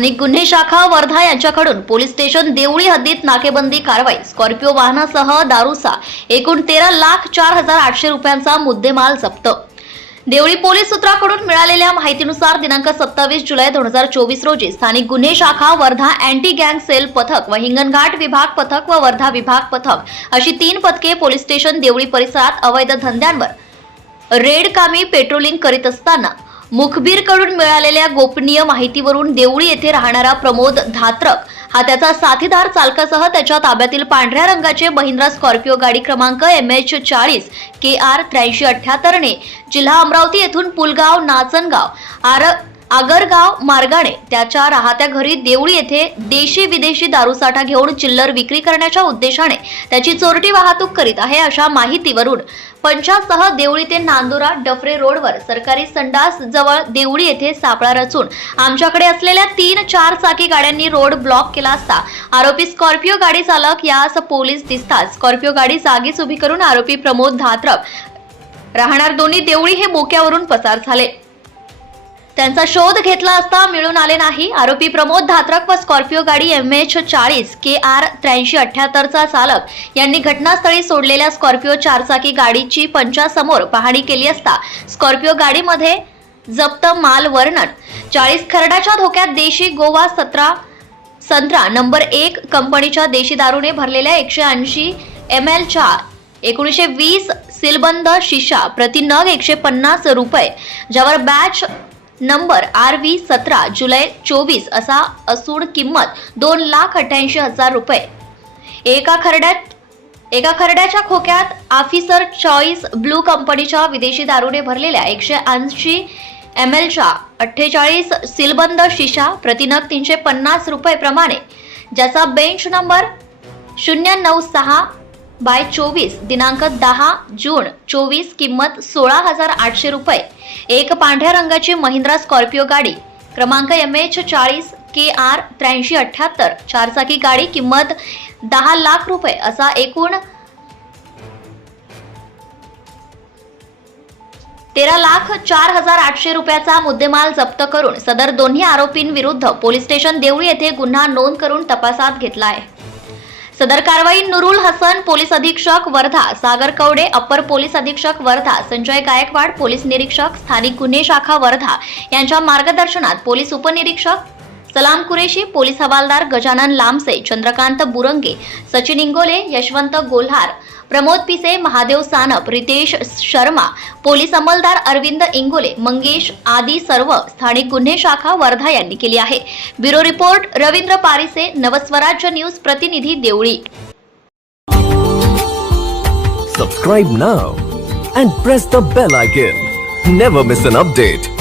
स्थानिक गुन्हे शाखा वर्धा यांच्याकडून पोलीस स्टेशन देवळी हद्दीत नाकेबंदी कारवाई. स्कॉर्पिओ वाहनासह दारूचा एकूण तेरा लाख चार हजार आठशे रुपयांचा मुद्देमाल जप्त. देवळी पोलीस सूत्राकडून मिळालेल्या माहितीनुसार दिनांक सत्तावीस जुलै दोन हजार चोवीस रोजी स्थानिक गुन्हे शाखा वर्धा अँटी गँग सेल पथक व हिंगणघाट विभाग पथक व वर्धा विभाग पथक अशी तीन पथके पोलीस स्टेशन देवळी परिसरात अवैध धंद्यांवर रेड कामी पेट्रोलिंग करीत असताना मुखबीरकडून मिळालेल्या गोपनीय माहितीवरून देवळी येथे राहणारा प्रमोद धात्रक हा त्याचा साथीदार चालकासह त्याच्या ताब्यातील पांढऱ्या रंगाचे महिंद्रा स्कॉर्पिओ गाडी क्रमांक एम एच चाळीस के आर त्र्याऐंशी अठ्ठ्याहत्तरने जिल्हा अमरावती येथून पुलगाव नाचनगाव आर आगरगाव मार्गाने त्याच्या राहत्या घरी देवळी येथे देशी विदेशी दारूसाठा घेऊन चिल्लर विक्री करण्याच्या उद्देशाने त्याची चोरटी वाहतूक करीत आहे अशा माहितीवरून पंचासह देवळी ते नांदुरा डफरे रोडवर सरकारी संडास जवळ देवळी येथे सापळा रचून आमच्याकडे असलेल्या तीन चार चाकी गाड्यांनी रोड ब्लॉक केला असता आरोपी स्कॉर्पिओ गाडी चालक यास पोलीस दिसतात. स्कॉर्पिओ गाडी जागीच उभी करून आरोपी प्रमोद धात्रप. राहणार दोन्ही देवळी हे बोक्यावरून पसार झाले. त्यांचा शोध घेतला असता मिळून आले नाही. आरोपी प्रमोद धात्रक व स्कॉर्पिओ गाडी एम एच चाळीस के आर त्र्याऐंशी अठ्याहत्तरचा चालक यांनी घटनास्थळी सोडलेल्या स्कॉर्पिओ चारचाकी गाडीची पंचासमोर पाहणी केली असता स्कॉर्पिओ गाडीमध्ये जप्त माल वर्णन. चाळीस खरडाच्या धोक्यात देशी गोवा सतरा संत्रा नंबर एक कंपनीच्या देशी दारूने भरलेल्या एकशे ऐंशी एम एलच्या एकोणीसशे वीस सिलबंद शिशा प्रति नग एकशे पन्नास रुपये ज्यावर बॅच नंबर आर व्ही सतरा जुलै चोवीस असा असून किंमत दोन लाख अठ्ठ्याऐंशी हजार रुपये. एका खरड्यात एका खरड्याच्या खोक्यात ऑफिसर चॉईस ब्लू कंपनीच्या विदेशी दारूने भरलेल्या एकशे ऐंशी एम एलच्या अठ्ठेचाळीस सीलबंद शिशा प्रतिनग तीनशे पन्नास रुपये प्रमाणे ज्याचा बेंच नंबर शून्य नऊ सहा बाय चोवीस दिनांक दहा जून चोवीस किंमत सोळा हजार आठशे रुपये. एक पांढऱ्या रंगाची महिंद्रा स्कॉर्पिओ गाडी. क्रमांक एम एच चाळीस के आर त्र्याऐंशी अठ्ठ्याहत्तर चारचाकी गाडी किंमत दहा लाख रुपये असा एकूण तेरा लाख चार हजार आठशे रुपयाचा मुद्देमाल जप्त करून सदर दोन्ही आरोपींविरुद्ध पोलीस स्टेशन देवळी येथे गुन्हा नोंद करून तपासात घेतला आहे. सदर कारवाई नुरुल हसन पोलीस अधीक्षक वर्धा सागर कवडे अप्पर पोलीस अधीक्षक वर्धा संजय गायकवाड पोलीस निरीक्षक स्थानिक गुन्हे शाखा वर्धा यांच्या मार्गदर्शनात पोलीस उपनिरीक्षक सलाम कुरेशी पोलीस हवालदार गजानन लांबसे चंद्रकांत बुरंगे सचिन इंगोले यशवंत गोल्हार प्रमोद पिसे महादेव सानप रितेश शर्मा पोलीस अंमलदार अरविंद इंगोले मंगेश आदी सर्व स्थानिक गुन्हे शाखा वर्धा यांनी केली आहे. Bureau report Ravindra Parise Navswarajya news प्रतिनिधी Deoli. Subscribe now and press the bell icon never miss an update